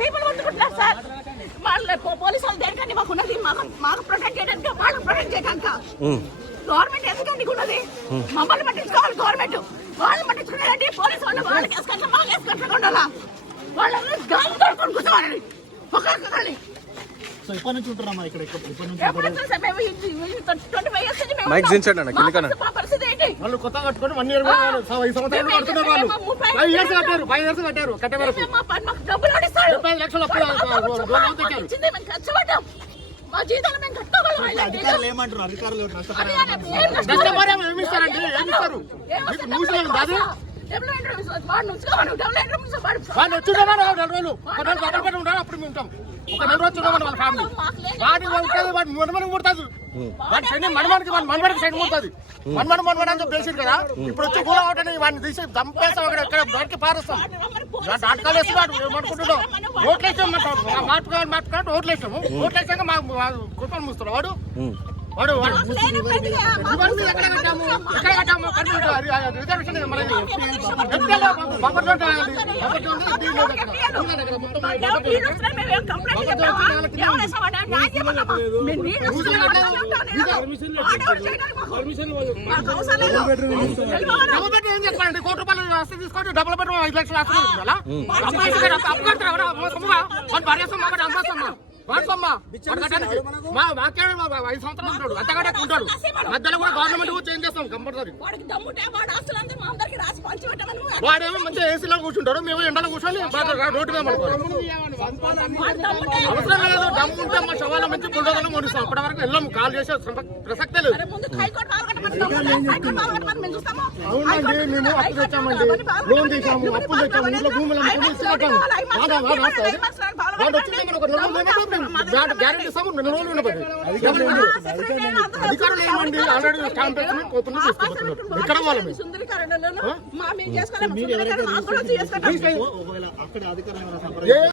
People పట్టుకుంటున్నారు sir. వాళ్ళ police వాళ్ళు దేనికండి మాకున్నది? మాకు ప్రొటెక్ట్ చేయడానికి, వాళ్ళకి ప్రొటెక్ట్ చేయడానికి. గవర్నమెంట్ ఎందుకండి ఉన్నది? మమ్మల్ని పట్టించుకోవాలి గవర్నమెంట్. వాళ్ళు పట్టించుకున్నారంటే పోలీసు వాళ్ళు వాళ్ళకి వేసుకుంటారు, మాకు వేసుకుంటా వాళ్ళని గాలి దొరుకుని కూర్చోవాలని ఒక్కొక్కరిని. సో ఇప్పటి నుంచి ఉంటున్నామా ఇక్కడ? వాళ్ళు కొత్త కట్టుకొని 1 year 5 సంవత్సరాలు కడుతున్నారు. వాళ్ళు 5 years కట్టారు, 5 years కట్టారు. కట్టే వరకు 75 లక్షలు అప్పు తెచ్చారు. అధికారులు ఏమంటారు? అధికారులు నష్టపరిహారం ఏమి ఇస్తారండి? ఏమి ఇస్తారు? న్యూస్లో ఉంది అది. వాళ్ళు వచ్చుంటామని 4 రోజులు పక్కన ఉండాలి. అప్పుడు మేము ఉంటాం. ఒక 4 రోజులు చూడమని వాళ్ళ ఫ్యామిలీ వాటి ఉంటుంది. వాటి మనమని ముడుతుంది. వాటి సైడ్ మనమడికి సైడ్ ముడుతుంది. మనమని అని చెప్పేసారు కదా. ఇప్పుడు వచ్చి కూడా ఒకటి వాడిని తీసి చంపేస్తాం. ఇక్కడ బయటకి పారేస్తాం. నాటకాలు వేసి వాడు ఏమనుకుంటున్నాం. ఓట్లు వేసాం, మాట్లాడు ఓట్లు వేసాము. ఓట్లు వేసాక మా కుటుంబం మూస్తాడు వాడు. వాడు ఎక్కడ కట్టాము రిజర్వేషన్ మనకి ఏం చెప్పండి? 1 కోటి రూపాయలు ఆస్తి తీసుకోండి, డబ్బులు పెట్టి 5 లక్షలు ఆస్తి మాకే 5 సంవత్సరాలు ఉంటాడు. అంతకంటే ఉంటాడు. మధ్యలో కూడా గవర్నమెంట్ కూడా చేంజ్ చేస్తాం కంపల్సరీ. వాడేమో మంచిగా ఏసీలో కూర్చుంటాడు, మేము ఎండలో కూర్చొని రోడ్డు మీద పడుకోవాలి. అవసరం లేదు. దమ్ము ఉంటే మా శవాల నుంచి బుల్డోజర్లు మోడిస్తాం. అప్పటి వరకు వెళ్ళాము. కాల్ చేసే ప్రసక్తే లేదు. అవునండి, మేము అప్పు తెచ్చామండి, లోన్ తెచ్చాము, అప్పులు తెచ్చాము, ఇంట్లో భూములు కట్టాము. గ్యారెంటీ ఇస్తాము. 2 రోజులు ఉండబడి అధికారులు ఏమండి ఆల్రెడీ స్టాంప్ వేసుకుని పోతున్నారు, తీసుకుపోతున్నారు. ఇక్కడ వాళ్ళని మీరు